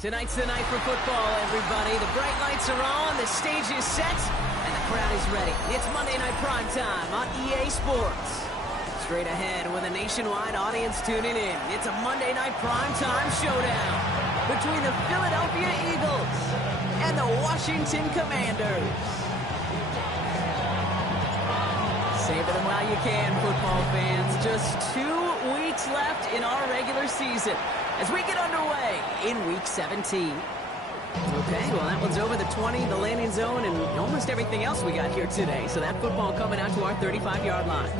Tonight's the night for football, everybody. The bright lights are on, the stage is set, and the crowd is ready. It's Monday Night Primetime on EA Sports. Straight ahead with a nationwide audience tuning in. It's a Monday Night Primetime showdown between the Philadelphia Eagles and the Washington Commanders. Savor them while you can, football fans. Just 2 weeks left in our regular season as we get underway in Week 17. Okay, well, that one's over the 20, the landing zone, and almost everything else we got here today. So that football coming out to our 35-yard line.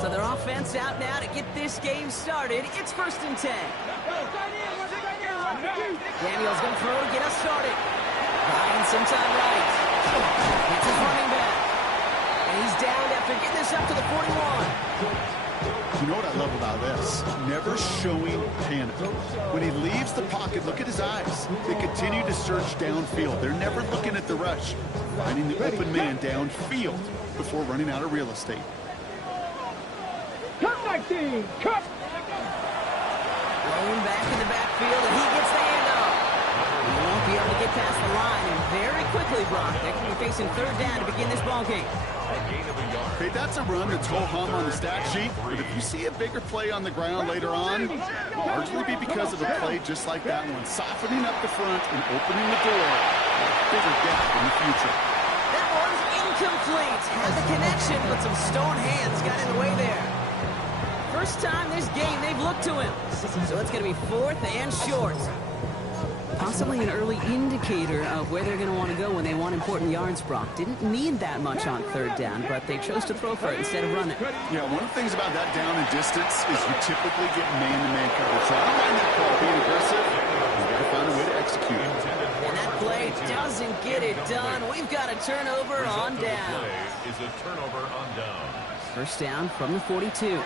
So their offense out now to get this game started. It's 1st and 10. Daniel's going to throw to get us started. Buying some time right. It's his running back. And he's down after getting this up to the 41. You know what I love about this? Never showing panic. When he leaves the pocket, look at his eyes. They continue to search downfield. They're never looking at the rush. Finding the open man downfield before running out of real estate. Cut 19! Cut! Rolling back in the backfield, and he gets the handoff. He won't be able to get past the line, and very quickly, Brock, they're going to be facing 3rd down to begin this ball game. Hey, that's a run that's ho-hum on the stat sheet, but if you see a bigger play on the ground later on, it'll largely be because of a play just like that one, softening up the front and opening the door for a bigger gap in the future. That one's incomplete. Had the connection, but some stone hands got in the way there. First time this game they've looked to him. So it's going to be 4th and short. Possibly an early indicator of where they're going to want to go when they want important yards, Brock. Didn't need that much on 3rd down, but they chose to throw for it instead of running. Yeah, one of the things about that down and distance is you typically get man-to-man coverage. So I don't mind that call. Being aggressive, you've got to find a way to execute it. And that play doesn't get it done. We've got a turnover on down. Is a turnover on down. 1st down from the 42.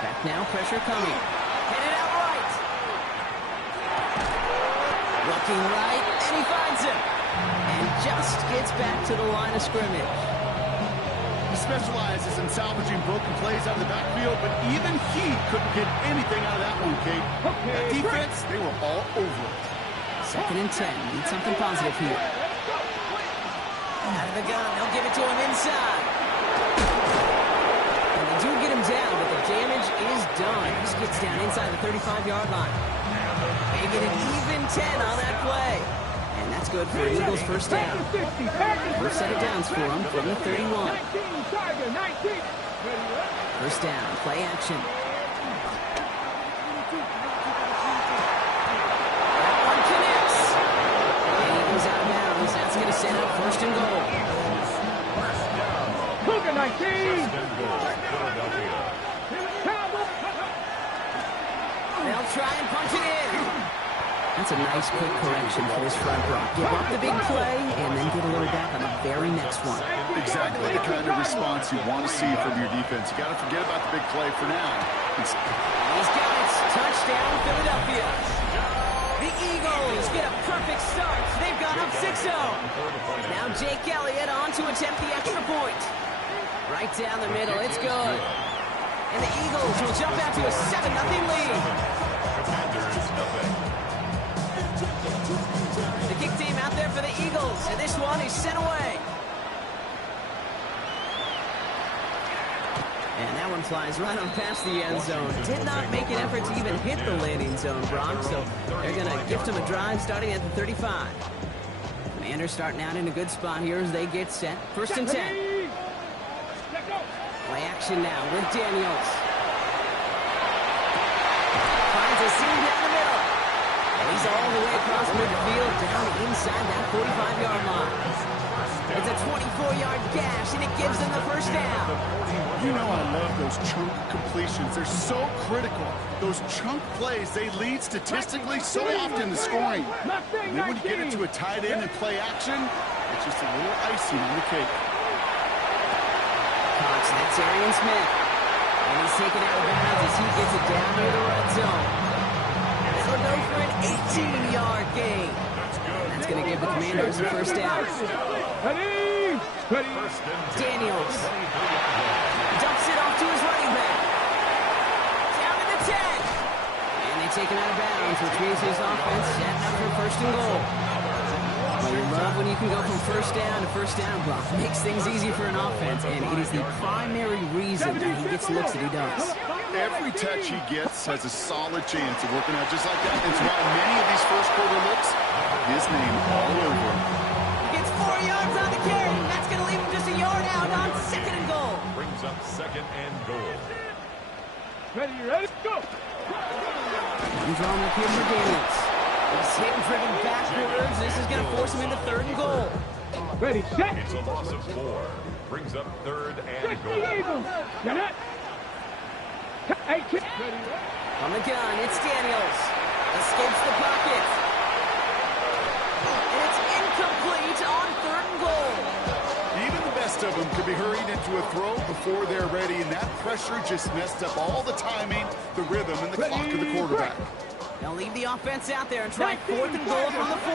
Back now, pressure coming. Headed out right. Looking right, and he finds him. And just gets back to the line of scrimmage. He specializes in salvaging broken plays out of the backfield, but even he couldn't get anything out of that one, Kate. That defense, they were all over it. 2nd and 10. Need something positive here. Out of the gun, they'll give it to him inside. And they do get him down, but the damage is done. He gets down inside the 35-yard line. They get an even 10 on that play. And that's good for Eagles' 1st down. First set of downs for him from the 31. 1st down, play action. That one connects. And he goes out of bounds. That's going to set up 1st and goal. Cougar 19! They'll try and punch it in. That's a nice quick correction for this front row. Give up the big play and then get a little back on the very next one. Exactly the kind of response you want to see from your defense. You got to forget about the big play for now. He's got it. Touchdown, Philadelphia. The Eagles get a perfect start. They've gone up 6-0. Now Jake Elliott on to attempt the extra point. Right down the middle. It's good. And the Eagles will jump out to a 7-0 lead. The kick team out there for the Eagles, and this one is sent away. And that one flies right on past the end zone. Did not make an effort to even hit the landing zone, Brock, so they're going to gift him a drive starting at the 35. Commanders starting out in a good spot here as they get set. 1st and 10. Play action now with Daniels. Finds a seam down the middle. And he's all the way across midfield down inside that 45-yard line. It's a 24-yard gash, and it gives them the 1st down. You know I love those chunk completions. They're so critical. Those chunk plays, they lead statistically so often to scoring. And then when you get it to a tight end and play action, it's just a little icing on the cake. That's Arian Smith. And he's taken out of bounds as he gets it down near the red zone. That'll go for an 18-yard gain. going to give the Commanders the first down. Ready? Ready? Daniels dumps it off to his running back. Down to the 10. And they take him out of bounds, which means his offense setting up for first and goal. Well, you love when you can go from first down to first down, Brock. Makes things easy for an offense, and it is the primary reason that he gets looks that he does. Every touch he gets has a solid chance of working out just like that. That's why many of these first quarter looks, his name all over them. He gets 4 yards on the carry. That's going to leave him just a yard out on second and goal. Brings up second and goal. Ready, ready, go! And drawing up here for Daniels. He's hit and driven backwards. This is going to force him into third and goal. Ready, set! It's a loss of 4. Brings up third and goal. Eagles! Get it! Hey, kid! Ready, On the gun, it's Daniels. Escapes the pocket. And it's incomplete on third and goal. Even the best of them could be hurried into a throw before they're ready, and that pressure just messed up all the timing, the rhythm, and the clock of the quarterback. They'll leave the offense out there and try fourth and goal from the 4.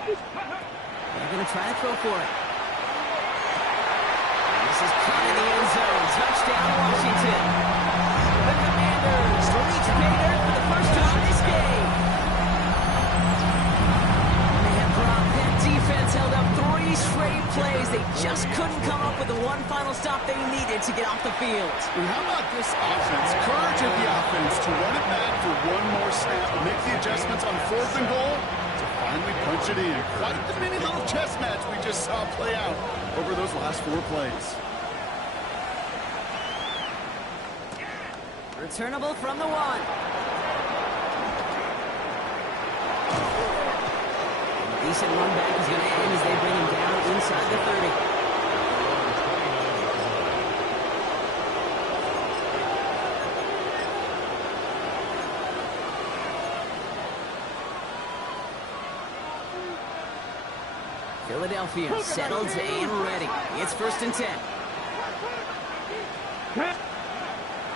They're going to try to throw for it. And this is caught in the end zone. Touchdown, Washington. The Commanders reach pay dirt for the first time this game. Man, Brock, that defense held up 3 straight plays. They just couldn't come up with the one final stop they needed to get off the field. And how about this offense? Courage of the offense to run it back for one more snap and make the adjustments on fourth and goal to finally punch it in. Quite the mini little chess match we just saw play out over those last 4 plays. Returnable from the 1. Decent run back is going to end as they bring him down inside the 30. Philadelphia settled and ready. It's first and 10.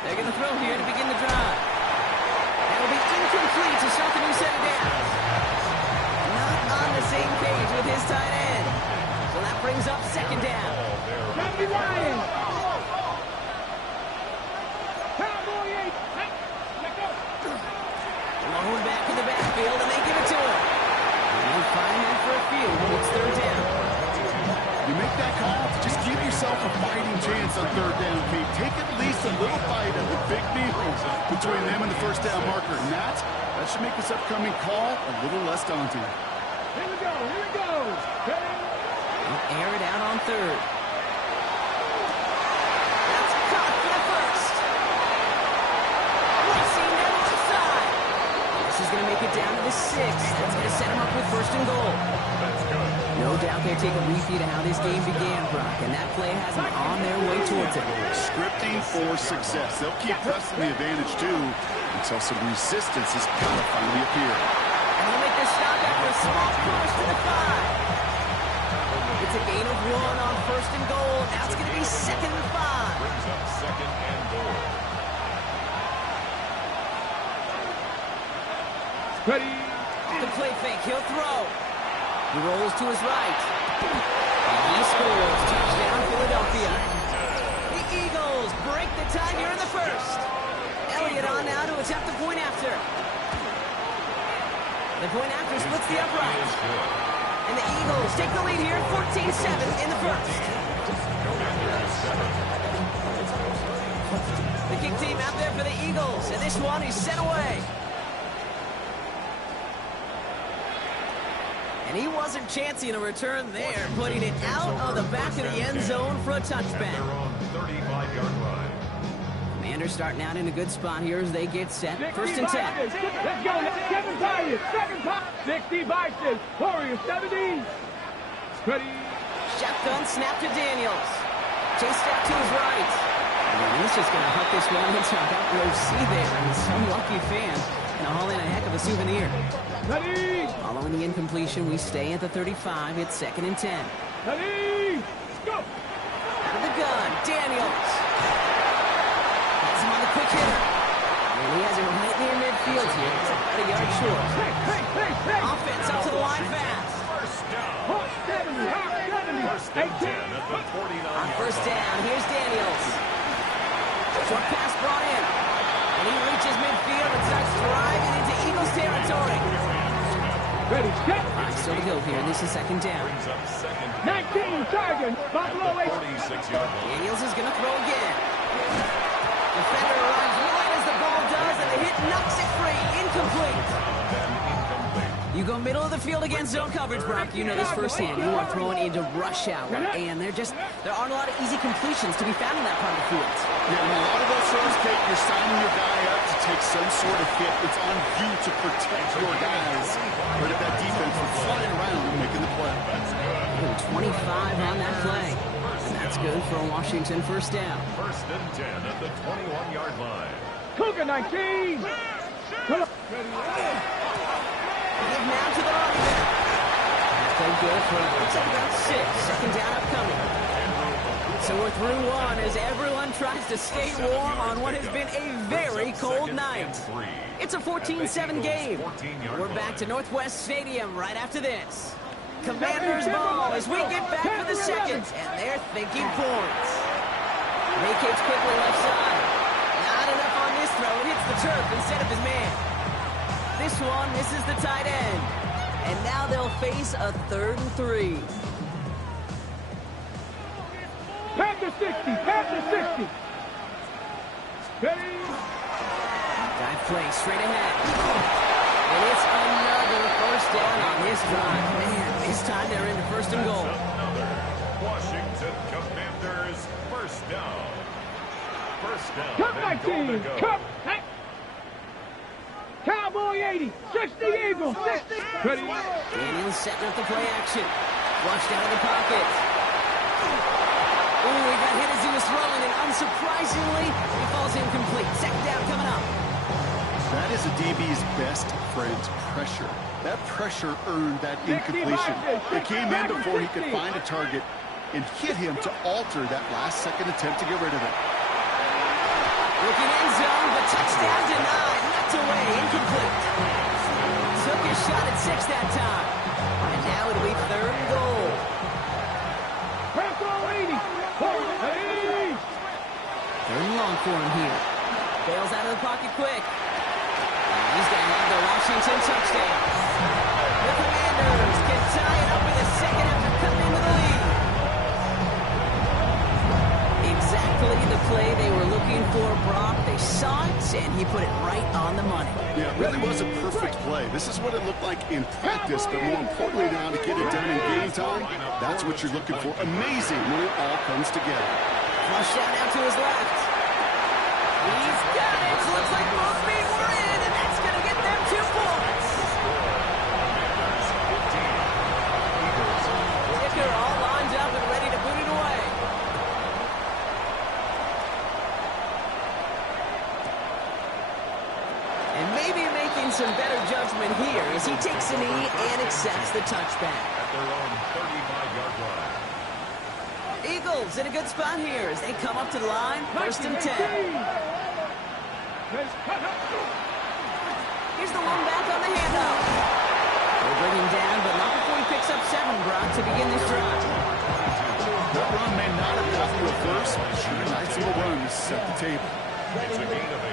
They're going to throw here to begin the drive. That'll be incomplete to start the new set of downs. Not on the same page with his tight end. So that brings up second down. Jackie Ryan! Cowboy 8! Hey, let go! Lone back in the backfield, and they give it to him. And they find that for a few, but it's third down. You make that call, just give yourself a fighting chance on third down, Pete. Take at least a little fight at the big meal between them and the first down marker. And that should make this upcoming call a little less daunting. Here we go, here we go! They'll air it out on third. That's caught for the first. Racing down the left side. This is going to make it down to the 6. That's going to set him up with first and goal. No doubt they take a repeat of how this game began, Brock, and that play has them on their way towards it. Scripting for success. They'll keep pressing the advantage, too, until some resistance has got to finally appear. And they'll make this stop after a small push to the 5. It's a gain of 1 on first and goal. Now it's going to be second and 5. Brings up second and goal. Ready! The play fake. He'll throw. He rolls to his right. And he scores. Touchdown, Philadelphia. The Eagles break the tie here in the first. Elliott on now to attempt the point after. The point after splits the upright. And the Eagles take the lead here, 14-7 in the first. The kick team out there for the Eagles, and this one is sent away. And he wasn't chancing a return there, putting it out of the back of the end zone for a touchback. They're on 35-yard line. Commanders starting out in a good spot here as they get set. First and 10. Let's go, second time, second time! 60 Vikings, Warriors 17! Ready! Shotgun snap to Daniels. Chase step to his right. And he's just going to huck this one into a back row seat there. And some lucky fan going to haul in a heck of a souvenir. Ready! Following the incompletion, we stay at the 35. It's second and 10. Ready! Go! Out of the gun, Daniels. Has him on the quick hitter. And he has it right near midfield here. It's about a yard short. Hey! Offense up to the line fast. and 10 at the 49. On first down, here's Daniels. Short pass brought in. And he reaches midfield and starts driving into Eagles territory. Ready, set. Still to go here. This is second down. Brings up second. 19 Sergeant. Buffalo 8. 46-yard line. Daniels is going to throw again. Defender runs right as the ball does, and the hit knocks it free. Incomplete. Then incomplete. You go middle of the field against zone coverage, Brock. You know this firsthand. You are throwing into rush hour, and there aren't a lot of easy completions to be found in that part of the field. Yeah, and a lot of those throws, Kate, you're signing your guy up to take some sort of hit. It's on you to protect your guys. But if that defense was flying around and making the play. 25 on that play. And that's good for a Washington first down. First and 10 at the 21-yard line. Cougar 19. Come on. Give now to the running back. That's played good for looks like about 6. Second down upcoming. So we're through one as everyone tries to stay warm on what has been a very cold night. It's a 14-7 game. We're back to Northwest Stadium right after this. Commanders ball as we get back for the second, and they're thinking points. Vacates quickly left side. Not enough on this throw. It hits the turf instead of his man. This one misses the tight end. And now they'll face a 3rd and 3. Panther 60. Panther 60. Ready. Dive play straight ahead. And it's another first down on this drive. Man, this time they're into first and goal. Another Washington Commanders first down. First down. Cup and goal to 19. go. Cup. Hey. Cowboy 80. 60 Eagles. 60. Ready. Daniels setting up the play action. Flushed out of the pocket. Ooh, he got hit as he was throwing, and unsurprisingly, he falls incomplete. Second down coming up. That is a DB's best friend, pressure. That pressure earned that incompletion. It came in before he could find a target and hit him to alter that last-second attempt to get rid of it. Looking end zone, but touchdown denied. Knocked away, incomplete. Took his shot at 6 that time. And now it'll be 3rd and goal. Panther 80. 80. 3rd and long for him here. Bails out of the pocket quick. And he's going to have the Washington touchdown. The Commanders can tie it up in the second after cutting into the lead. Exactly the play they were looking for, Brock. They saw it, and he put it right on the money. Yeah, it really was a perfect play. This is what it looked like in practice, but more importantly now to get it done in game time, that's what you're looking for. Amazing when it all comes together. Flush out now to his left. He's got it. Looks like both feet were in, and that's going to get them 2 points. Kicker all lined up and ready to boot it away. And maybe making some better judgment here as he takes a knee and accepts the touchback. At their own 35-yard line. Eagles in a good spot here as they come up to the line. First and 10. Here's the one back on the handoff. They'll bring him down, but not before he picks up 7, Brock, to begin this drive. That run may not have gotten you a first, but sure, nice little runs set the table. It's a gain of 8.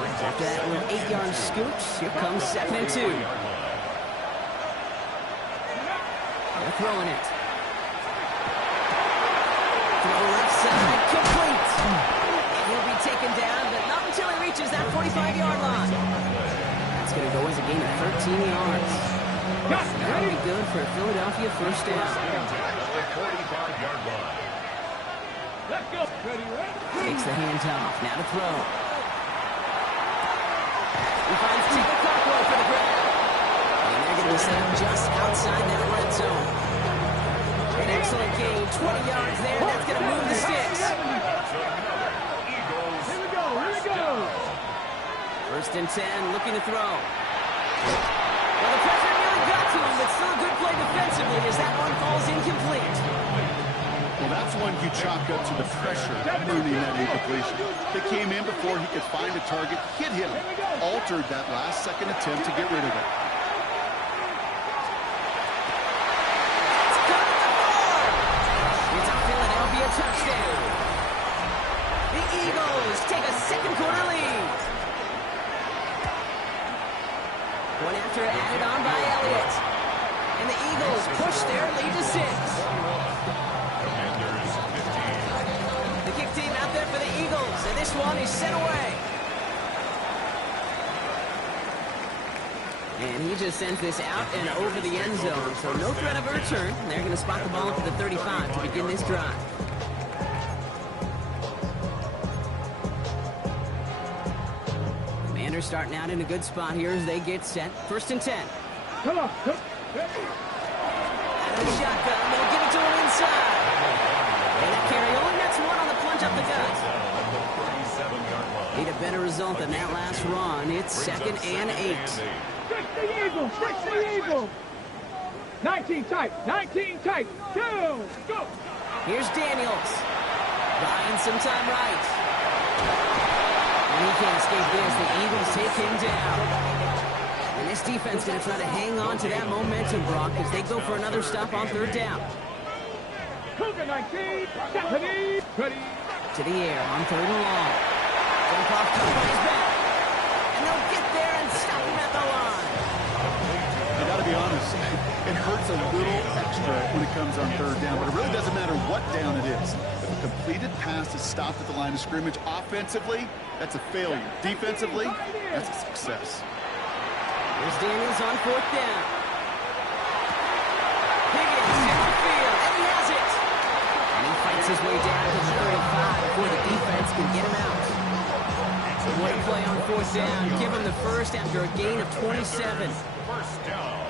Brings up After that little 8-yard scooch, here comes 2nd and 2. They're throwing it. Throw left side, complete. And he'll be taken down, but not until he reaches that 45-yard line. That's going to go as a gain of 13 yards. That'll be good for a Philadelphia first down. 45-yard line. Let's go. Ready, ready. Takes the hands off. Now to throw. He finds Tico Cockrell for the grab. And they're going to be set up just outside that red zone. An excellent gain. 20 yards there. That's going to move the sticks. Eagles. Here we go. Here we go. First and 10, looking to throw. Well, the pressure nearly got to him, but still a good play defensively as that one falls incomplete. Well, that's one you chalk up to the pressure earning that incompletion. They came in before he could find a target, hit him, altered that last-second attempt to get rid of it. It's cut at the 4. Point after added on by Elliott. And the Eagles push their lead to 6. The kick team out there for the Eagles, and this one is sent away. And he just sends this out and over the end zone, so no threat of a return. They're going to spot the ball up to the 35 to begin this drive. Commanders starting out in a good spot here as they get set. 1st and 10. Come on. Out of the shotgun, they'll give it to him inside. And that carry only gets one on the plunge up the gut. Need a better result than that last run. It's 2nd and 8. 60 Eagles, 60 Eagles. 19 tight, 19 tight. Go. Here's Daniels. Buying some time right. And he can't escape this. The Eagles take him down. And this defense going to try to hang on to that momentum, Brock, as they go for another stop on 3rd down. Cougar 19, 70, ready. To the air on 3rd and long. Jump-off comes on his back. And they'll get there and stop him at the line. I got to be honest, it hurts a little extra when it comes on 3rd down, but it really doesn't matter what down it is. If a completed pass is stopped at the line of scrimmage, offensively, that's a failure. Defensively, that's a success. Here's Daniels on 4th down. Higgins in the field, and he has it. And he fights his way down to the 35 before the defense can get him out. So what a play on 4th down. Give him the first after a gain of 27. First down.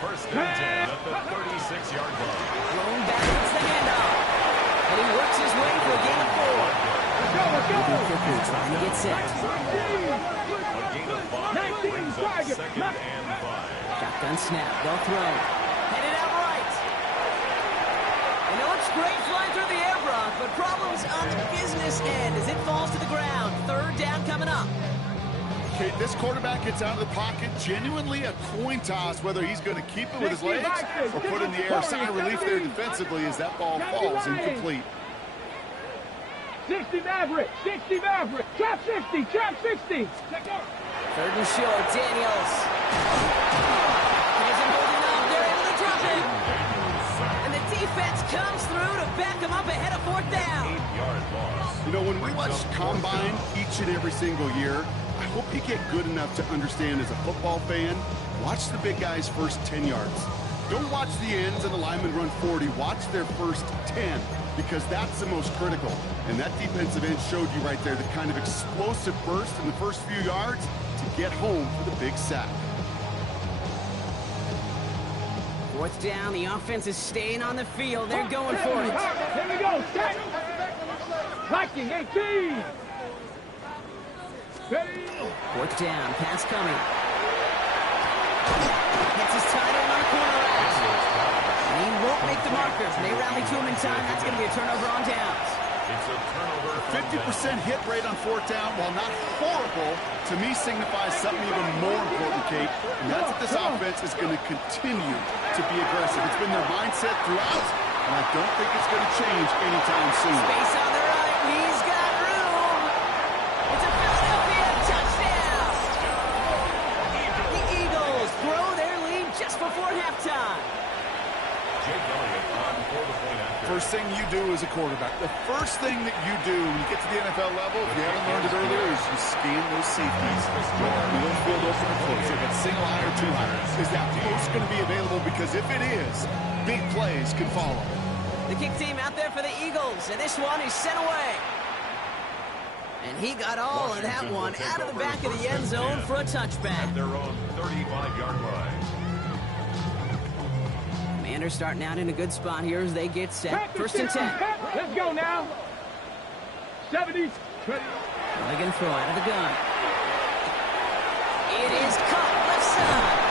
1st and 10 at the 36-yard line. Thrown back against the handoff. And he works his way for a gain of 4. Let's go. Trying to get set. A gain of 5 brings up 2nd and 5. Shotgun snap. They'll throw. Headed out right. And it looks great flying through the air, Brock, but problems on the business end as it falls to the ground. 3rd down coming up. Okay, this quarterback gets out of the pocket, genuinely a coin toss, whether he's going to keep it with his legs or put it in the air. Sigh of relief there defensively as that ball falls incomplete. 60 Maverick, 60 Maverick. Trap 60, trap 60. 3rd and short, Daniels. He isn't holding up. They're able to drop it. And the defense comes through to back him up ahead of 4th down. 8-yard loss. You know, when we watch Combine each and every single year, I hope you get good enough to understand as a football fan, watch the big guys' first 10 yards. Don't watch the ends and the linemen run 40. Watch their first 10 because that's the most critical. And that defensive end showed you right there the kind of explosive burst in the first few yards to get home for the big sack. 4th down, the offense is staying on the field. They're going for it. Here we go. Set. Viking 18. Ready. 4th down, pass coming. Gets his tight end on the corner route. And he won't make the markers. They rally to him in time. That's going to be a turnover on downs. It's a turnover. 50% hit rate on 4th down, while not horrible, to me signifies something even more important, Kate. And that's that this offense is going to continue to be aggressive. It's been their mindset throughout, and I don't think it's going to change anytime soon. Space on the right. He's got room. It's a Philadelphia touchdown. The Eagles grow their lead just before halftime. Jake Elliott on for the point after. First thing you do as a quarterback, the first thing that you do when you get to the NFL level, if you haven't learned it earlier, is you scan those safeties. You don't field open or close. If it's single high or two high, is that post going to be available? Because if it is, big plays can follow. The kick team out there for the Eagles, and this one is sent away. And he got all of that one out of the back of the end zone for a touchback. At their own 35-yard line. Commanders starting out in a good spot here as they get set. 1st and 10. Let's go now. 70. They're going to throw out of the gun. It is caught left side.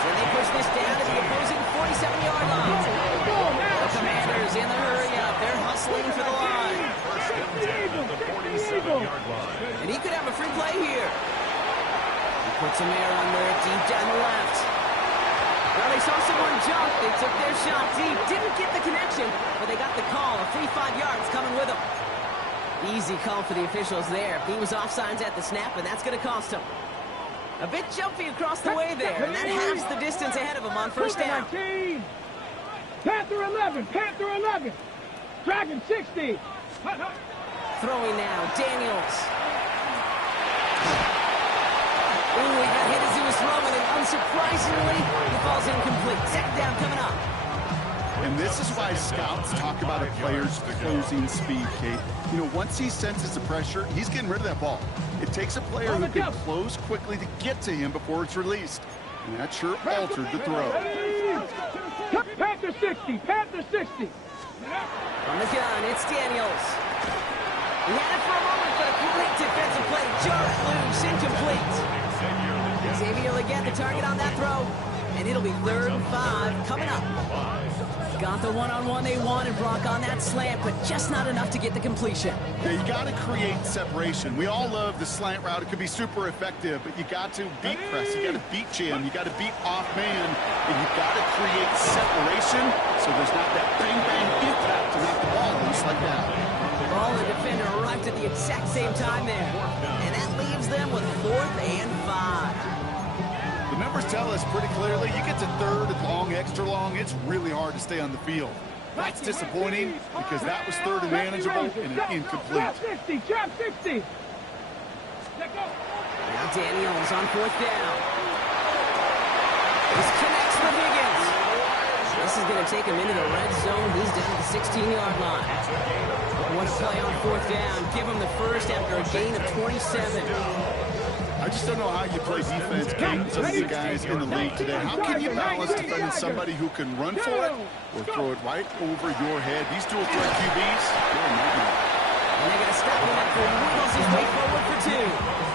So they push this down to the opposing 47-yard line. The Commanders in the hurry up. They're hustling for the line. First and 10 at the 47-yard line. And he could have a free play here. He puts him there on there deep down the left. Well, they saw someone jump. They took their shot deep. Didn't get the connection, but they got the call. A free 5 yards coming with them. Easy call for the officials there. He was offsides at the snap, and that's going to cost him. A bit jumpy across the way there, and that halves the distance ahead of him on first down. Panther 11, Panther 11. Dragon 60. Throwing now, Daniels. Ooh, he got hit as he was throwing, and unsurprisingly, he falls incomplete. Second down coming up. And this is why scouts talk about a player's closing speed, Kate. You know, once he senses the pressure, he's getting rid of that ball. It takes a player who can close quickly to get to him before it's released. And that sure altered the throw. Panther 60, Panther 60. From the gun, it's Daniels. He had it for a moment, but a great defensive play. Jarred loose, incomplete. Xavier will get the target on that throw, and it'll be 3rd and 5 coming up. Got the one-on-one they wanted, Brock, on that slant, but just not enough to get the completion. Yeah, you got to create separation. We all love the slant route. It could be super effective, but you got to beat press. You got to beat jam. You got to beat off man, and you got to create separation so there's not that bang-bang impact to knock the ball loose like that. The ball and defender arrived at the exact same time there, and that leaves them with 4th and 5. The numbers tell us pretty clearly, you get to 3rd and long, extra long, it's really hard to stay on the field. That's disappointing because that was 3rd and manageable and an incomplete. Trap 60, trap 60. Now Daniels on 4th down. This connects with Higgins. This is going to take him into the red zone. He's down at the 16-yard line. What a play on 4th down. Give him the first after a gain of 27. I just don't know how you play defense against some of the guys in the league today. How can you balance defending somebody who can run for it or throw it right over your head? These dual threat QBs, they're a nightmare. And they're going to step him after he wiggles his way forward for 2.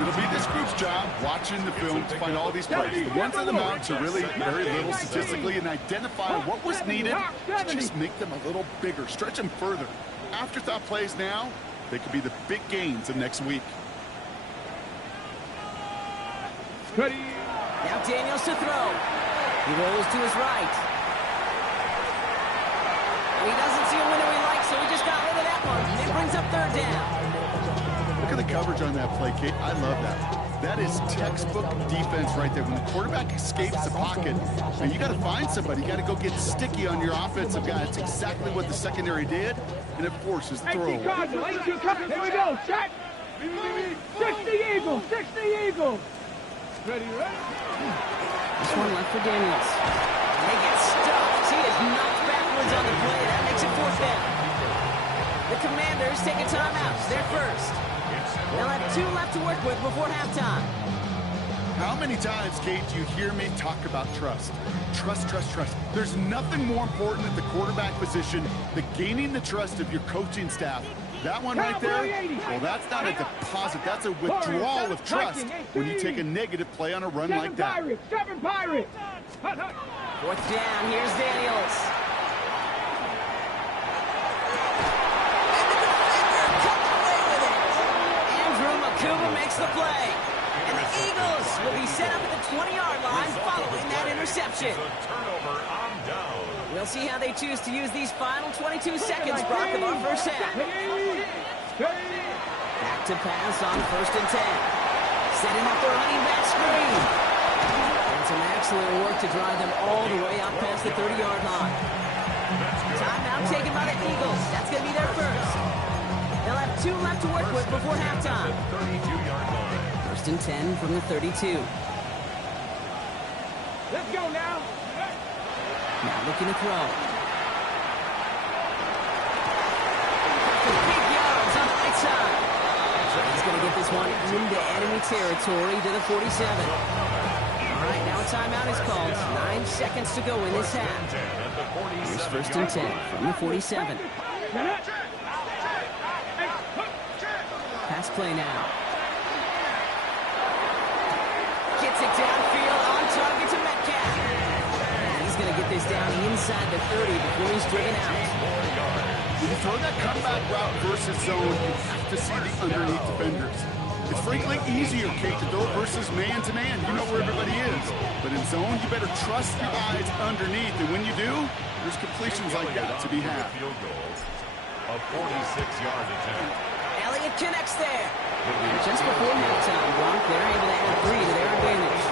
It'll be this group's job watching the film to find all these plays. The ones on the mounts are really very little statistically and identify what was needed to just make them a little bigger, stretch them further. Afterthought plays now, they could be the big gains of next week. Ready. Now Daniels to throw. He rolls to his right. He doesn't see a window he likes, so he just got rid of that one. And it brings up 3rd down. Look at the coverage on that play, Kate. I love that. That is textbook defense right there. When the quarterback escapes the pocket, and you got to find somebody. You got to go get sticky on your offensive guy. It's exactly what the secondary did, and it forces the throw. 18 Cardinal, 18 Cardinal. Here we go. Check. 60 Eagles, 60 Eagles. Ready, ready. This one left for Daniels. They get stuffed. He is knocked backwards on the play. That makes it 4th down. The Commanders take a timeout. They're first. They'll have 2 left to work with before halftime. How many times, Kate, do you hear me talk about trust? Trust, trust, trust. There's nothing more important at the quarterback position than gaining the trust of your coaching staff. That one right there, well, that's not a deposit. That's a withdrawal of trust when you take a negative play on a run like that. 7 Pirates. 4th down. Here's Daniels. Kuba makes the play. And the Eagles will be set up at the 20-yard line following that interception. We'll see how they choose to use these final 22 seconds, Brock, of our first half. Back to pass on 1st and 10. Setting up the running back screen. And some excellent work to drive them all the way out past the 30-yard line. Timeout taken by the Eagles. That's going to be their first. They'll have 2 left to work with before halftime. 1st and 10 from the 32. Let's go now. Now looking to throw. Big yards on the right side. He's going to get this one into enemy territory to the 47. All right, now a timeout is called. 9 seconds to go in this half. Here's 1st and 10 from the 47. Pass play now. Gets it downfield on target to Metcalf. And he's going to get this down inside the 30 before he's driven out. When you throw that comeback route versus zone, you have to see the underneath defenders. It's frankly easier, Kate, to throw versus man-to-man. You know where everybody is. But in zone, you better trust your eyes underneath. And when you do, there's completions like that to be had. A 46-yard attempt. It connects there. And just before halftime, Bronk, they're able to add 3 to their advantage.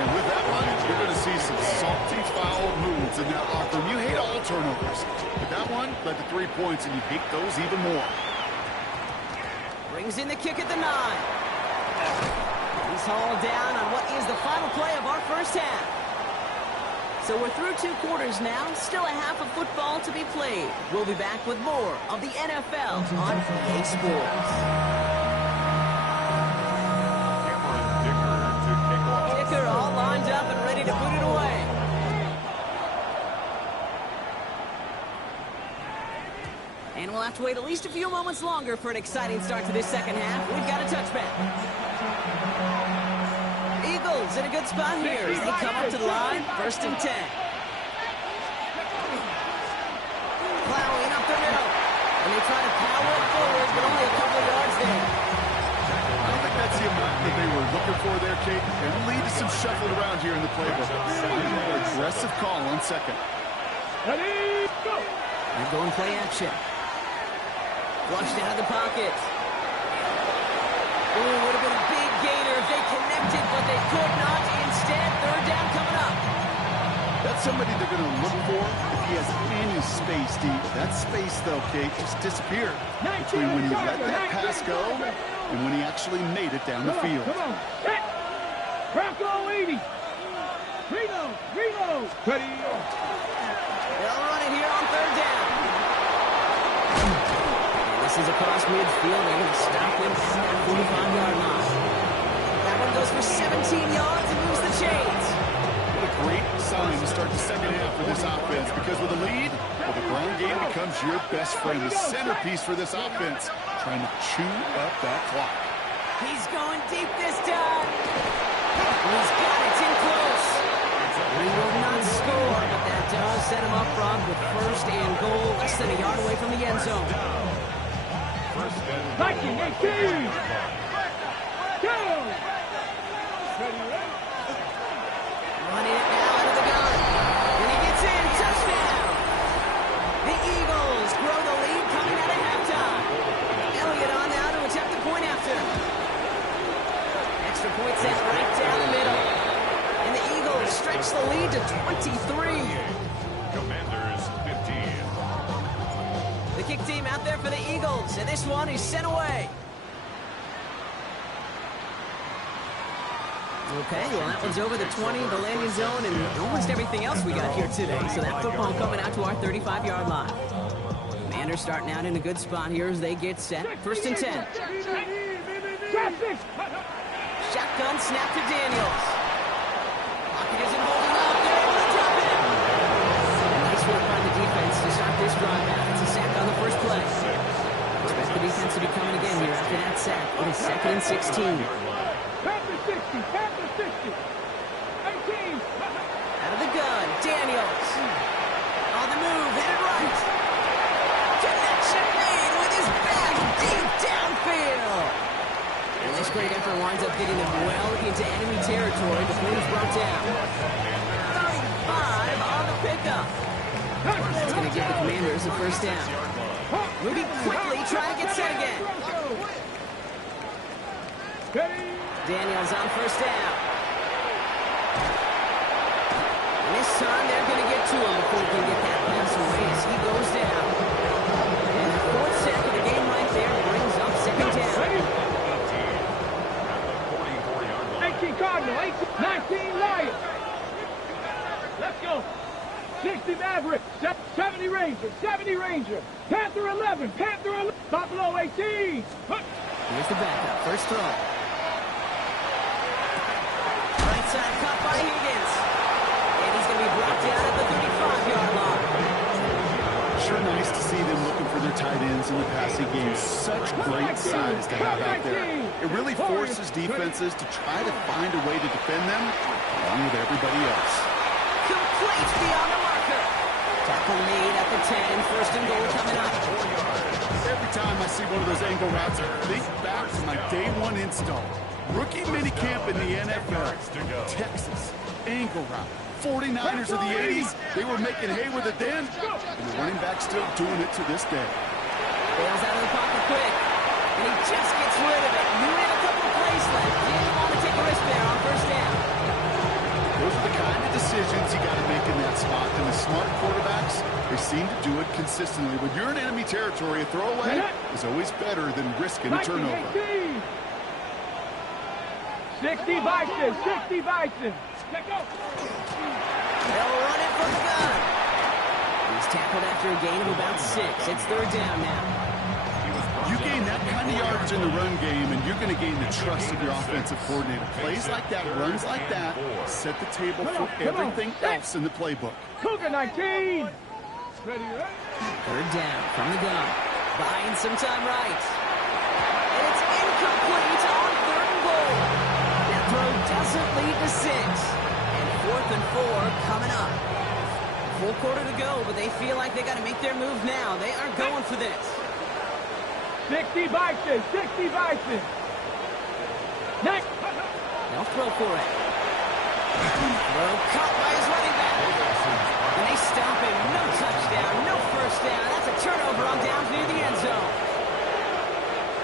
And with that one, you're going to see some salty, foul moves in that locker room. You hate all turnovers. But that one led to 3 points, and you hate those even more. Brings in the kick at the 9. He's hauled down on what is the final play of our first half. So we're through 2 quarters now. Still a half of football to be played. We'll be back with more of the NFL on EA Sports. Kicker all lined up and ready to put it away. And we'll have to wait at least a few moments longer for an exciting start to this second half. We've got a touchback. Eagles in a good spot here as they come up to the line. 1st and 10. Plowing up the middle. And they try to power it forward, but only a couple of yards there. I don't think that's the amount that they were looking for there, Kate. And lead to some shuffling around here in the playbook. Aggressive call on 2nd. Ready, go! They're going play action. Flushed out of the pocket. Ooh, would have been a big gainer if they connected, but they could not. Instead, 3rd down coming up. That's somebody they're going to look for if he has any space deep. That space, though, Kate, just disappeared between when he let that pass go and when he actually made it down the field. Come on, set! Bronco 80! Reload! Ready! They'll run it here on 3rd down. This is across midfield. They're going to stop him at that 45-yard line. That one goes for 17 yards and moves the chains. What a great sign to start the second half for this offense, because with a lead, well, the ground game becomes your best friend, the centerpiece for this offense, trying to chew up that clock. He's going deep this time. He's got it in close. He will not score, but that does set him up front with 1st and goal, less than a yard away from the end zone. Viking 18! Go! Running it now out of the gun. And he gets in. Touchdown! The Eagles grow the lead coming out of halftime. Elliott on now to attempt the point after. Extra point set right down the middle. And the Eagles stretch the lead to 23. Commanders 15. The kick team out there for the Eagles, and this one is sent away. Okay, well, that one's over the 20, the landing zone, and almost everything else we got here today. So that football coming out to our 35-yard line. Commanders starting out in a good spot here as they get set. 1st and 10. Shotgun snap to Daniels. Pocket isn't holding up. They're able to drop it. Nice work by the defense to start this drive out. It's a sack on the first play. Expect the defense to be coming again here after that sack. It is 2nd and 16. Panther 60! Panther 60! 18! Out of the gun, Daniels. On the move, headed right. Connection made with his back deep downfield. And this great effort winds up getting him well into enemy territory. The play is brought down. 35 on the pickup. That's going to give the Commanders a 1st down. Moving quickly, trying to get set again. Daniels on 1st down. And this time they're going to get to him before he can get that pass away as he goes down. And the 4th sack of the game right there brings up 2nd down. 18 Cardinal, 19 Lions. Let's go. 60 Maverick, 70 Ranger, 70 Ranger. Panther 11, Panther 11. Buffalo 18. Here's the backup, 1st throw. Right side cut by Higgins. And he's going to be brought down at the 35-yard line. Sure nice to see them looking for their tight ends in the passing game. Such great size to have out there. It really forces defenses to try to find a way to defend them along with everybody else. Complete beyond the marker. Tackle made at the 10. 1st and goal coming up. Every time I see one of those angle routes, I think back to my day 1 install. Rookie minicamp in the NFL. Texas, angle route. 49ers of the 80s, they were making hay with a den, and the running back still doing it to this day. Bails out of the pocket quick. And he just gets rid of it. You had a couple of plays left. Didn't want to take a risk there on first down. Those are the kind of decisions you got to make in that spot. And the smart quarterbacks, they seem to do it consistently. When you're in enemy territory, a throwaway is always better than risking a turnover. 60 Bison, 60 Bison. Let go. They'll run it from the gun. He's tackled after a gain of about 6. It's third down now. You gain that kind of yards in the run game, and you're going to gain the trust of your offensive coordinator. Plays like that, runs like that, set the table for everything else in the playbook. Cougar 19. Ready, Third down from the gun. Buying some time right. And it's incomplete on third and goal. That throw doesn't lead to 6. And 4th and 4 coming up. Full quarter to go, but they feel like they got to make their move now. They aren't going for this. 60 Bison, 60 Bison. Next. They'll throw for it. Throw caught by his running back. And they stop him. No touchdown, no first down. That's a turnover on downs near the end zone.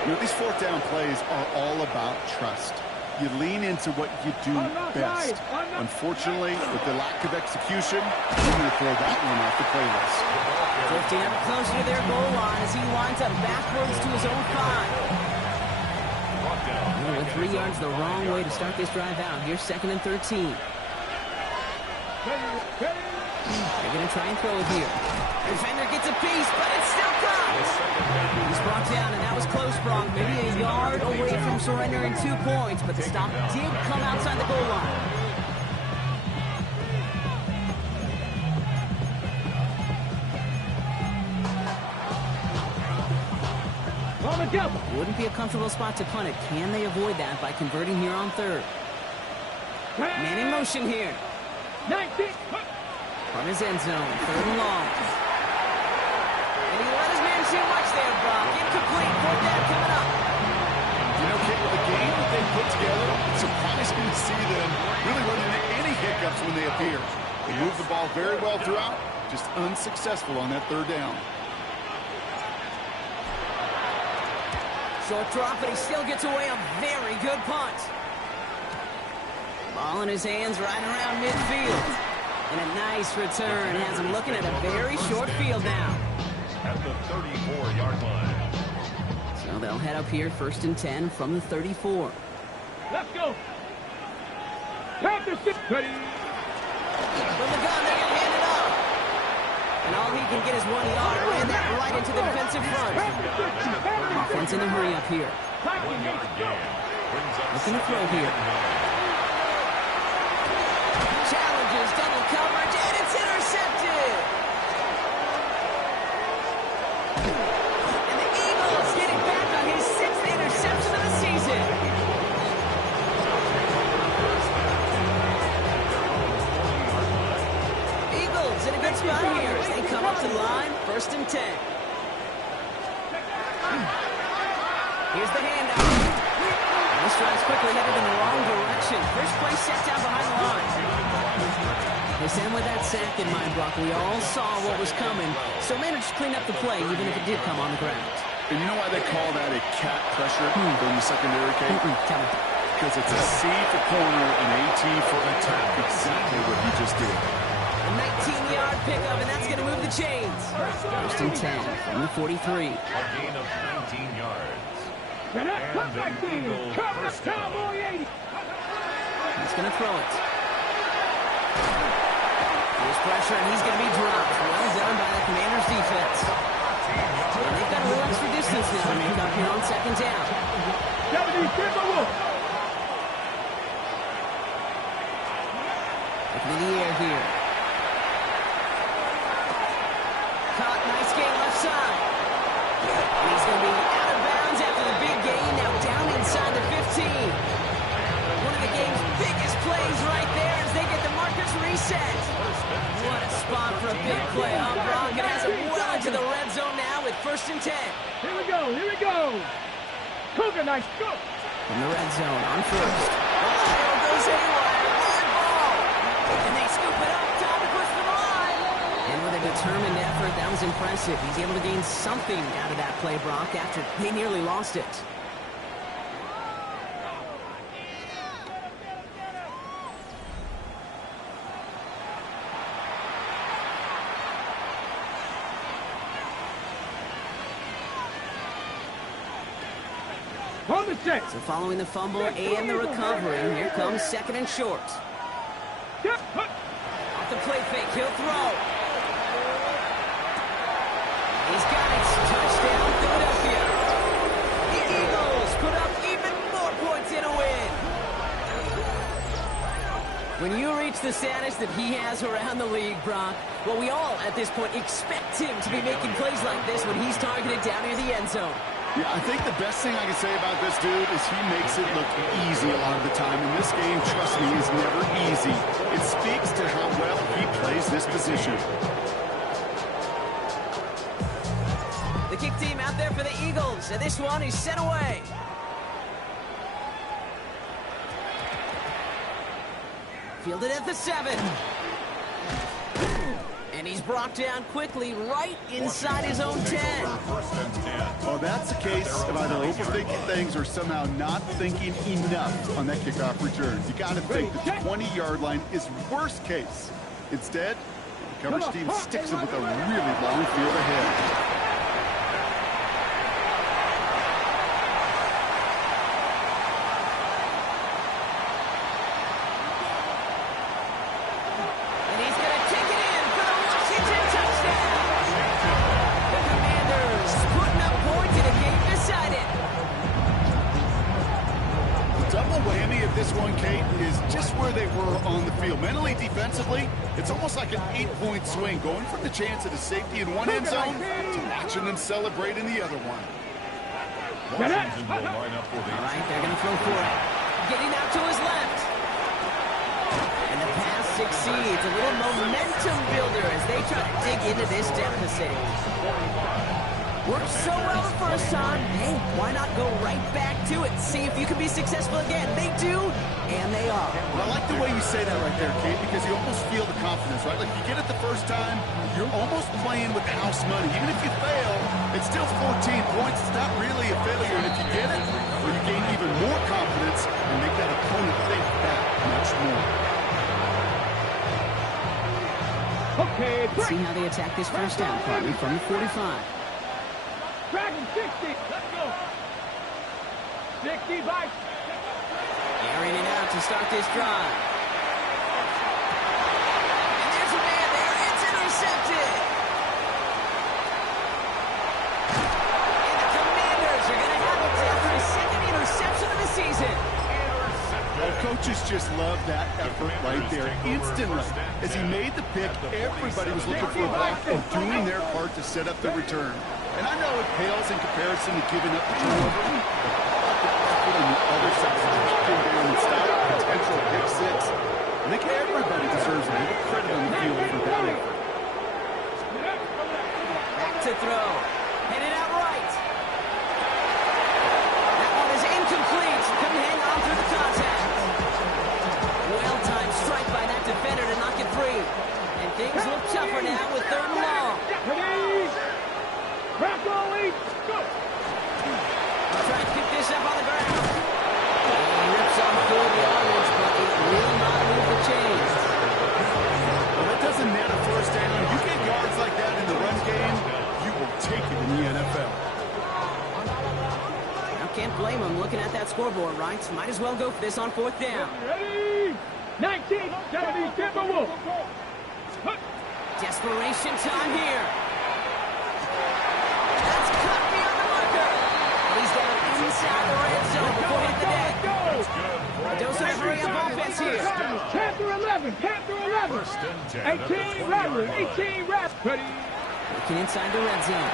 You know, these fourth down plays are all about trust. You lean into what you do best. Unfortunately, with the lack of execution, you're going to throw that one off the playlist. Drifting up closer to their goal line as he winds up backwards to his own 5. With 3 yards the wrong way to start this drive out. Here's 2nd and 13. They're going to try and throw it here. Defender gets a piece, but it's still caught. He's brought down, and that was close, Brock. Maybe a yard away from surrendering 2 points, but the stop did come outside the goal line. Wouldn't be a comfortable spot to punt it. Can they avoid that by converting here on third? Man in motion here. 19. From his end zone, 3rd and long. And he let his man too much there, Brock. Incomplete. 4th down coming up. You know, Kit, with the game that they put together, it's surprising to see them really run into any hiccups when they appear. They move the ball very well throughout, just unsuccessful on that 3rd down. Short drop, but he still gets away a very good punt. Ball in his hands right around midfield. And a nice return has him looking at a very short field now. At the 34-yard line. So they'll head up here 1st and 10 from the 34. Let's go. Panthers ready. From the gun, they're going to hand it off. And all he can get is 1 yard. Ran that right into the defensive front. Offense in a hurry up here. Looking to throw here. Challenges, double coverage, and it's intercepted. And the Eagles getting back on his 6th interception of the season. Eagles in a good spot here as they come up to the line, 1st and 10. Here's the handoff. This drive's quickly headed in the wrong direction. First play set down behind the line. They sent with that sack in mind, Brock. We all saw what was coming, so managed to clean up the play, even if it did come on the ground. And you know why they call that a cat pressure from the secondary, Kate? Tell me. Because it's a C for corner and AT for attack. Exactly what you just did. A 19-yard pickup, and that's going to move the chains. 1st and 10 from the 43. A gain of 19 yards. And the Eagles first down. He's going to throw it. There's pressure, and he's going to be dropped. Well done by the Commanders' defense. And they've got a little extra distance now to make up here on 2nd down. Looking in the air here. Caught, nice gain left side. And he's going to be out of bounds after the big gain, now down inside the 15. One of the game's biggest plays right there as they get the markers reset. What a spot for a big play, huh, Brock? It has him well into the red zone now with 1st and 10. Here we go, here we go. Cougar, nice go. From the red zone on 1st. Ohio goes haywire, live ball. And they scoop it up, time to push the line. And with a determined effort effort. That was impressive. He's able to gain something out of that play, Brock, after they nearly lost it. So following the fumble and the recovery, here comes 2nd and short. Off the play fake, he'll throw. He's got it. Touchdown, Philadelphia. The Eagles put up even more points in a win. When you reach the status that he has around the league, Brock, well, we all at this point expect him to be making plays like this when he's targeted down near the end zone. Yeah, I think the best thing I can say about this dude is he makes it look easy a lot of the time. And this game, trust me, is never easy. It speaks to how well he plays this position. The kick team out there for the Eagles, and this one is sent away. Fielded at the 7. And he's brought down quickly right inside his own 10. Well, that's the case of either overthinking things or somehow not thinking enough on that kickoff return. You got to think the 20-yard line is worst case. Instead, the coverage team sticks him with a really long field ahead. This one, Kate, is just where they were on the field. Mentally, defensively, it's almost like an 8-point swing, going from the chance at a safety in one end zone to watching them celebrate in the other one. Washington will line up for the... All right, they're going to throw for it. Getting out to his left. And the pass succeeds. A little momentum builder as they try to dig into this deficit. Worked so well the first time. Hey, why not go right back to it? See if you can be successful again. They do, and they are. Well, I like the way you say that right there, Kate, because you almost feel the confidence, right? Like, you get it the first time, you're almost playing with house money. Even if you fail, it's still 14 points. It's not really a failure. And if you get it, well, you gain even more confidence and make that opponent think that much more. Okay, let's see how they attack this first down, partner, from the 45. Dragon 60. Let's go. 60 by. Airing it out to start this drive. And there's a man there. It's intercepted. And the Commanders are going to have it after his 2nd interception of the season. Well, coaches just love that effort right there. Instantly, as he made the pick, everybody was looking for a block and doing their part to set up the return. And I know it pales in comparison to giving up the turnover, but the effort on the other side came down and stopped a potential pick 6. I think everybody deserves a little credit on the field for that effort. Back to throw. Headed out right. That one is incomplete. Couldn't hang on through the contact. Well-timed strike by that defender to knock it free. And things look tougher now with 3rd and long. Go! Try to pick this up on the ground. He rips off 4 yards, but it will not move the chains. Well, that doesn't net a first down. You get yards like that in the run game, you will take it in the NFL. I can't blame him looking at that scoreboard, right? Might as well go for this on 4th down. Ready? 1970 Timberwolves. Desperation time here. That's cut beyond the marker. He's down inside the red zone before hitting the deck. Don't hurry up offense here. Panther 11. Panther 11. 18 Rattler. 18 Rattler. Ready? Looking inside the red zone.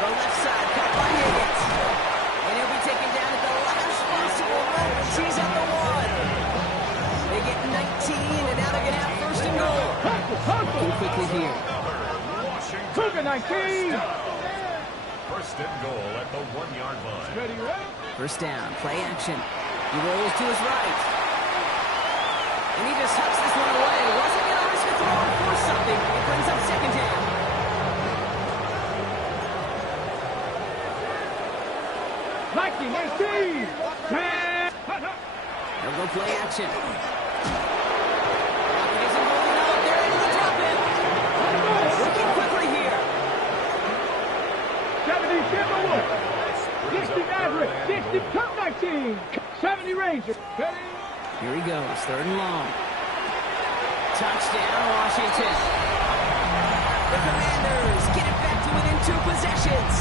The left side cut by Higgins. And he'll be taken down at the last possible moment. He's at the 1. They get 19, and now they're going to have 1st and goal. Looking quickly here. Cougar 19. 1st and goal at the 1-yard line. Ready, ready? 1st down, play action. He rolls to his right. And he just hucks this one away. Wasn't going to risk a throw or force something. It brings up 19. They'll go play action. Pocket isn't moving up. They're into the drop in. Working quickly here. 70 Timberwolves. 60 Maverick. 60 Cup 19. 70 Rangers. Here he goes, 3rd and long. Touchdown, Washington. The Commanders get it back to within 2 possessions.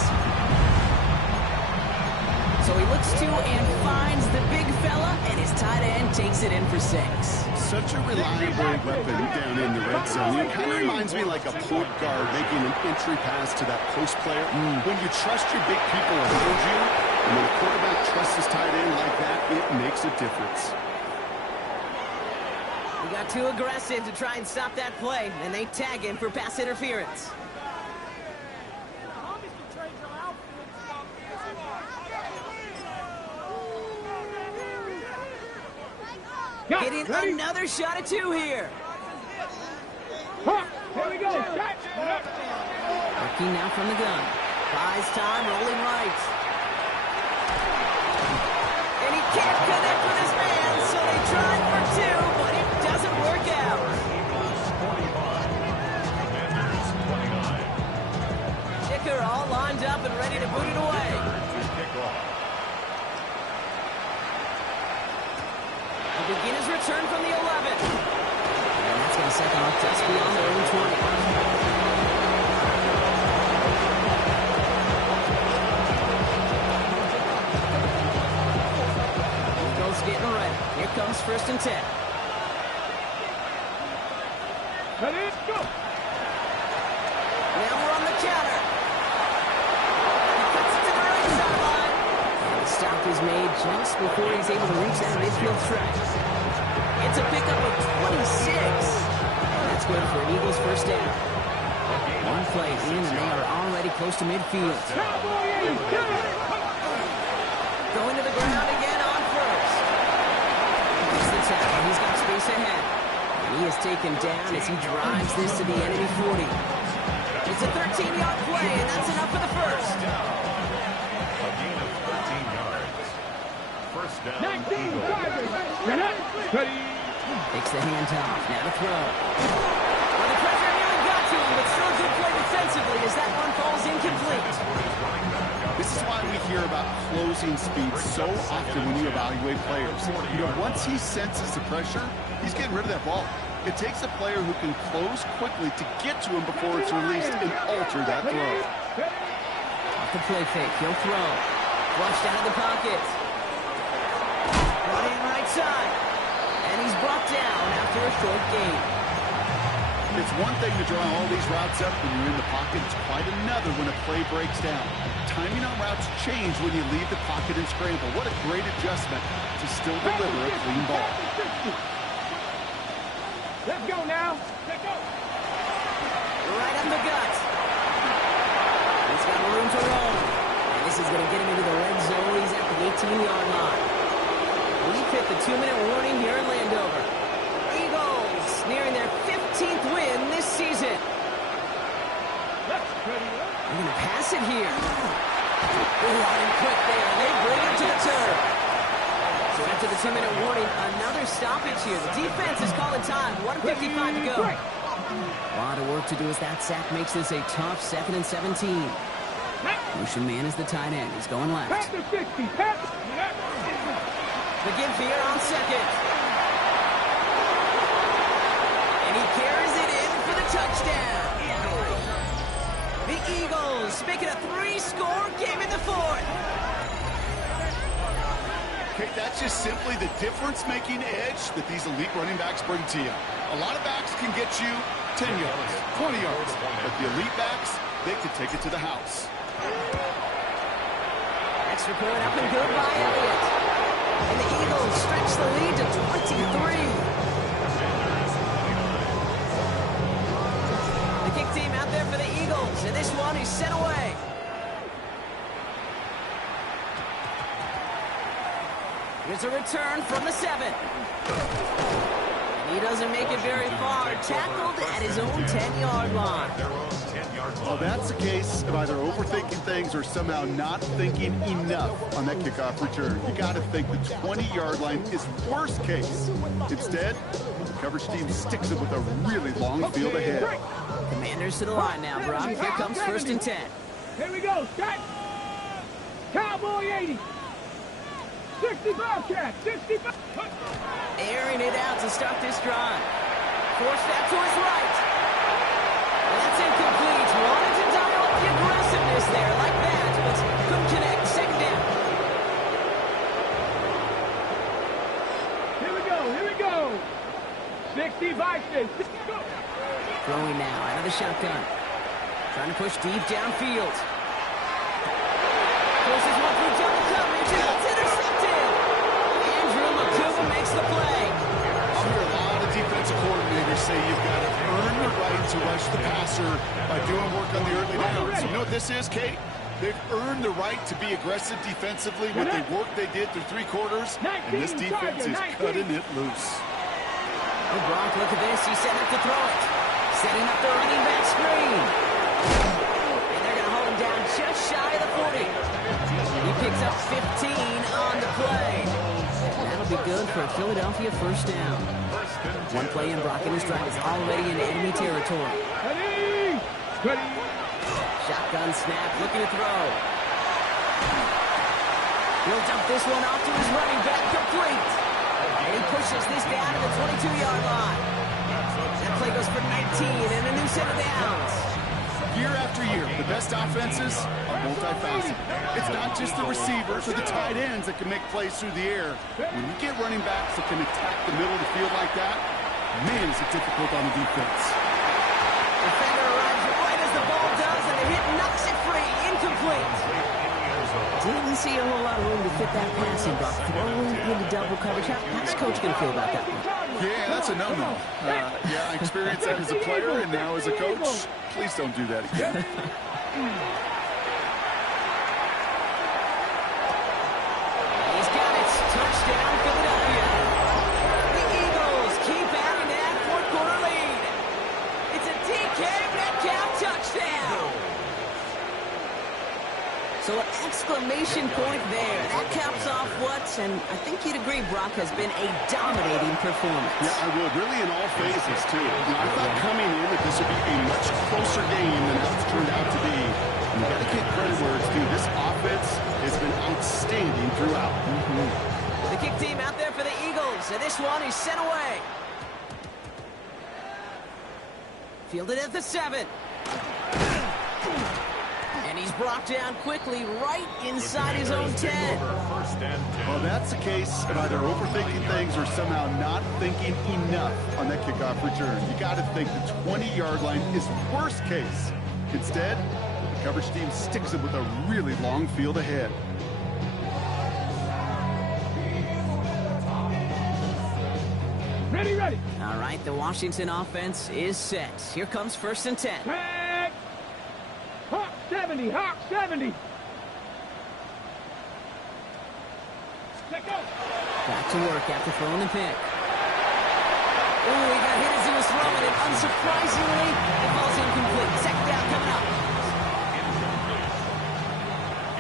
So he looks to and finds the big fella, and his tight end takes it in for 6. Such a reliable weapon down in the red zone. It kind of reminds me like a point guard making an entry pass to that post player. When you trust your big people around you, and when a quarterback trusts his tight end like that, it makes a difference. He got too aggressive to try and stop that play, and they tag him for pass interference. Getting another shot at 2 here. Here we go. Working now from the gun. Buys time, rolling right. And he can't connect with his man, so they tried for 2, but it doesn't work out. Kicker all lined up and ready to boot it away. He'll begin his return from the 11. And that's going to set them up just beyond their own 20. Eagles getting ready. Here comes 1st and 10. Ready, go. Now we're on the counter. He cuts it to the right sideline. And the stop is made just before he's able to reach that midfield stretch. It's a pickup of 26. And that's good for an Eagles 1st down. 1 play in, and they are already close to midfield. Going to the ground again on 1st. Gets the tackle. He's got space ahead. And he is taken down as he drives this to the enemy 40. It's a 13-yard play, and that's enough for the 1st. A gain of 13 yards. 1st down, 19 Eagles. Ready. Takes the handoff. Now to throw. Well, the pressure nearly got to him, but still a good play defensively as that one falls incomplete. This is why we hear about closing speed so often when you evaluate players. You know, once he senses the pressure, he's getting rid of that ball. It takes a player who can close quickly to get to him before it's released and alter that throw. Off the play fake. He'll throw. Flushed out of the pocket. Running right side. And he's brought down after a short gain. It's one thing to draw all these routes up when you're in the pocket. It's quite another when a play breaks down. Timing on routes change when you leave the pocket and scramble. What a great adjustment to still deliver a clean ball. Let's go now. Let's go. Right up the gut. He's got room to roll. And this is going to get him into the red zone. He's at the 18-yard line. We've hit the 2-minute warning here in Landover. Eagles nearing their 15th win this season. They're going to pass it here. Loud and quick there, and they bring it to the turf. So after the 2-minute warning, another stoppage here. The defense is calling time. 1:55 to go. A lot of work to do as that sack makes this a tough 2nd and 17. Motion man is the tight end. He's going left. Pass the 60. Pass. The give here on 2nd. And he carries it in for the touchdown. The Eagles making a 3-score game in the 4th. Okay, that's just simply the difference-making edge that these elite running backs bring to you. A lot of backs can get you 10 yards, 20 yards, but the elite backs, they can take it to the house. Extra point up and good by Elliott. And the Eagles stretch the lead to 23. The kick team out there for the Eagles, and this one is sent away. Here's a return from the 7. And he does doesn't make it very far. Tackled at his own 10-yard line. Well, that's the case of either overthinking things or somehow not thinking enough on that kickoff return. You got to think the 20-yard line is worst case. Instead, the coverage team sticks it with a really long field ahead. Commanders to the line now, Brock. Here comes 1st and 10. Here we go, Scott. Cowboy 80. 65 cat, 65. Airing it out to start this drive. Forced out to his right. That's incomplete. Wanted to dial up the aggressiveness there like that, but couldn't connect. 2nd down. Here we go. 65 cat. Throwing now out of the shotgun. Trying to push deep downfield. Forces one through double coverage, and it's intercepted. Andrew McCool makes the play. I'll hear a lot of defensive coordinators say you've got to earn the right to rush the passer by doing work on the early downs. You know what this is, Kate? They've earned the right to be aggressive defensively with the work they did through 3 quarters, and this defense is cutting it loose. Oh, Brock, look at this. He's setting up to throw it. Setting up the running back screen. And they're going to hold him down just shy of the 40. He picks up 15 on the play. That'll be good for a Philadelphia 1st down. One play in Brock and his drive is already in enemy territory. Shotgun snap, looking to throw. He'll dump this one off to his running back, complete. And he pushes this down to the 22-yard line. That play goes for 19 and a new set of downs. Year after year, the best offenses are multifaceted. It's not just the receivers or the tight ends that can make plays through the air. When you get running backs that can attack the middle of the field like that, man, is it difficult on the defense. Defender arrives right as the ball does, and the hit knocks it free. Incomplete. Didn't see a whole lot of room to fit that passing block. Throwing into double coverage. How's Coach going to feel about that one? Yeah, that's a no-no. Yeah, I experienced that as a player, and now as a coach, please don't do that again. He's got it. Touchdown, Philadelphia. The Eagles keep adding that 4th-quarter lead. It's a DK Metcalf touchdown. So an exclamation point there. That caps off what, and I think you'd agree, Brock, has been a dominating performance. Yeah, I would. Really in all phases, too. I thought coming in that this would be a much closer game than how it's turned out to be. And you got to give credit where it's due. This offense has been outstanding throughout. The kick team out there for the Eagles, and this one is sent away. Fielded at the 7. And he's brought down quickly right inside his own 10. Well, that's the case of either overthinking things or somehow not thinking enough on that kickoff return. You got to think the 20-yard line is worst case. Instead, the coverage team sticks it with a really long field ahead. Ready. All right, the Washington offense is set. Here comes 1st and 10. Tag. Hawk 70. Let go. Back to work after throwing the pick. Ooh, he got hit as he was throwing it. Unsurprisingly, it falls incomplete. 2nd down coming up.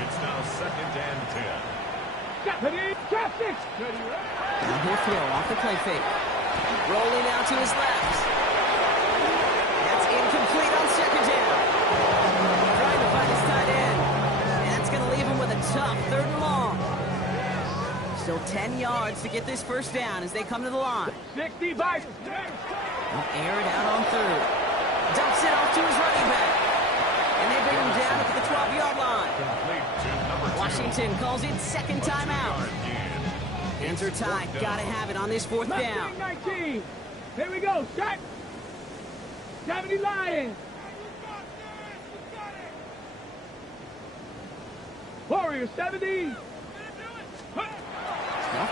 It's now 2nd and 10. Trap 6. And he'll throw off the play fake. Rolling out to his left. That's incomplete on 2nd down. Trying to find his tight end. And that's going to leave him with a tough 3rd and long. Still 10 yards to get this 1st down as they come to the line. 65. He'll air it out on 3rd. Dumps it off to his running back. And they bring him down at the 12-yard line. Washington calls it 2nd timeout. Hands are tied. Got to have it on this 4th down. 19. Here we go. Start. 70 Lions. Warriors 70. They'll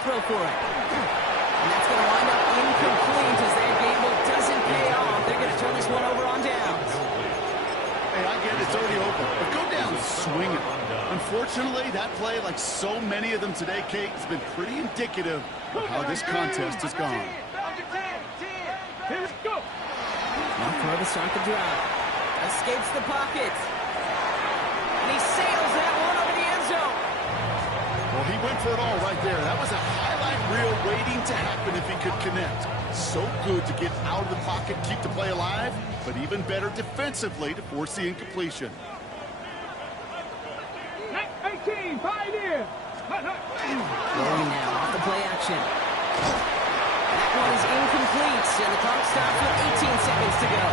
throw for it. And that's going to wind up incomplete as their gamble doesn't pay off. They're going to turn this one over on downs. Hey, I get it. It's already open. But go down swinging. Unfortunately, that play, like so many of them today, Kate, has been pretty indicative of how this contest has gone. Off throw to start the drive. Escapes the pocket. And he sails that one over the end zone. Well, he went for it all right there. That was a highlight reel waiting to happen if he could connect. So good to get out of the pocket, keep the play alive, but even better defensively to force the incompletion. 18, Pioneer. Rolling now off the play action. That one is incomplete, and the clock stops with 18 seconds to go.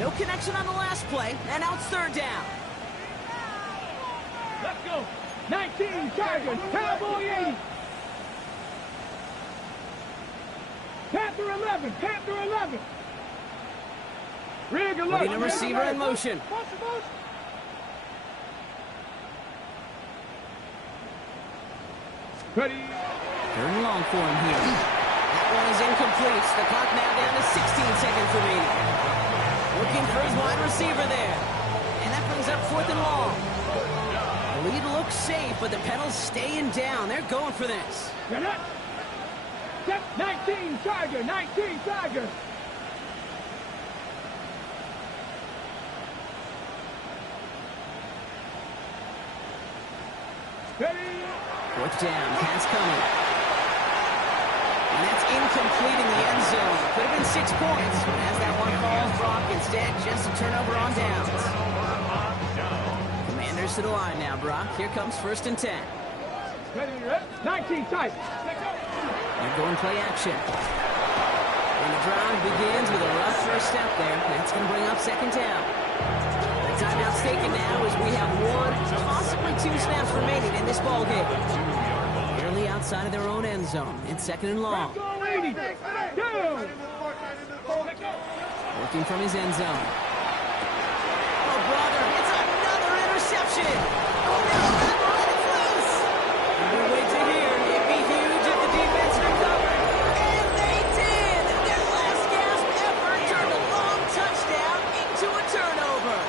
No connection on the last play, and now it's third down. Let's go. 19 Tigers, Cowboy 80. Panther 11, Panther 11. Rig alert. Putting a receiver in motion. Ready. Third and long for him here. That one is incomplete. The clock now down to 16 seconds remaining. Looking for his wide receiver there. And that brings up fourth and long. The lead looks safe, but the pedals staying down. They're going for this. 19 Tiger, 19 Tiger. Ready. Fourth down, pass coming. And that's incomplete in the end zone. Could have been 6 points. As that one falls, Brock, instead just a turnover on downs. Commanders to the line now, Brock. Here comes first and 10. Ready, 19 tight. They're going play action. And the drive begins with a rough first step there. That's going to bring up second down. The timeout's taken now as we have 1, possibly 2 snaps remaining in this ball game. Nearly outside of their own end zone. It's second and long. Working from his end zone. Oh, brother, it's another interception. Oh, no, it's loose. We'll wait to hear. It'd be huge if the defense recovered. And they did. Their last gasp effort turned a long touchdown into a turnover.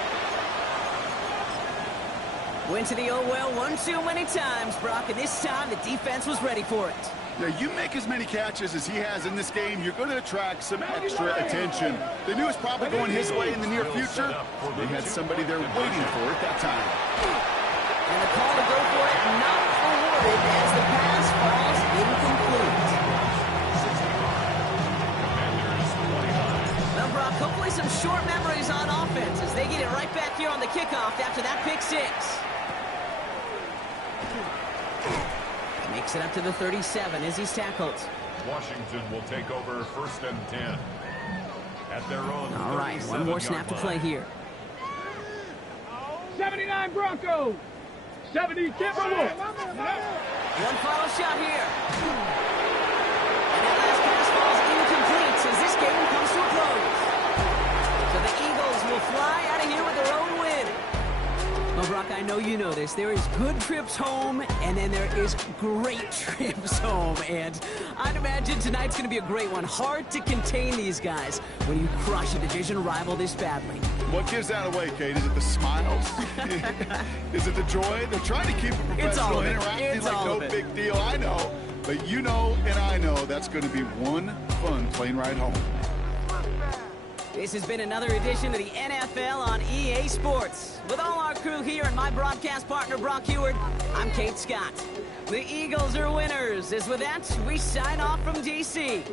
Went to the oh well one too many times, Brock, and this time the defense was ready for it. Yeah, you make as many catches as he has in this game, you're going to attract some extra attention. They knew it was probably going his way in the near future. They had somebody there waiting for it that time. And the call to go for it not awarded as the pass falls incomplete. Well, Brock, hopefully some short memories on offense as they get it right back here on the kickoff after that pick 6. Makes it up to the 37 as he's tackled. Washington will take over first and 10. At their own. All right, one more snap to play here. 79 Broncos. 70 Timberwolves. One final shot here. And that last pass falls incomplete as this game comes to a close. So the Eagles will fly out of here with their own win. Well, Brock, I know you know this. There is good trips home, and then there is great trips home. And I'd imagine tonight's going to be a great one. Hard to contain these guys when you crush a division rival this badly. What gives that away, Kate? Is it the smiles? Is it the joy? They're trying to keep it professional, interacting like no big deal. I know. But you know and I know that's going to be one fun plane ride home. This has been another edition of the NFL on EA Sports. With all our crew here and my broadcast partner, Brock Heward, I'm Kate Scott. The Eagles are winners. As with that, we sign off from D.C.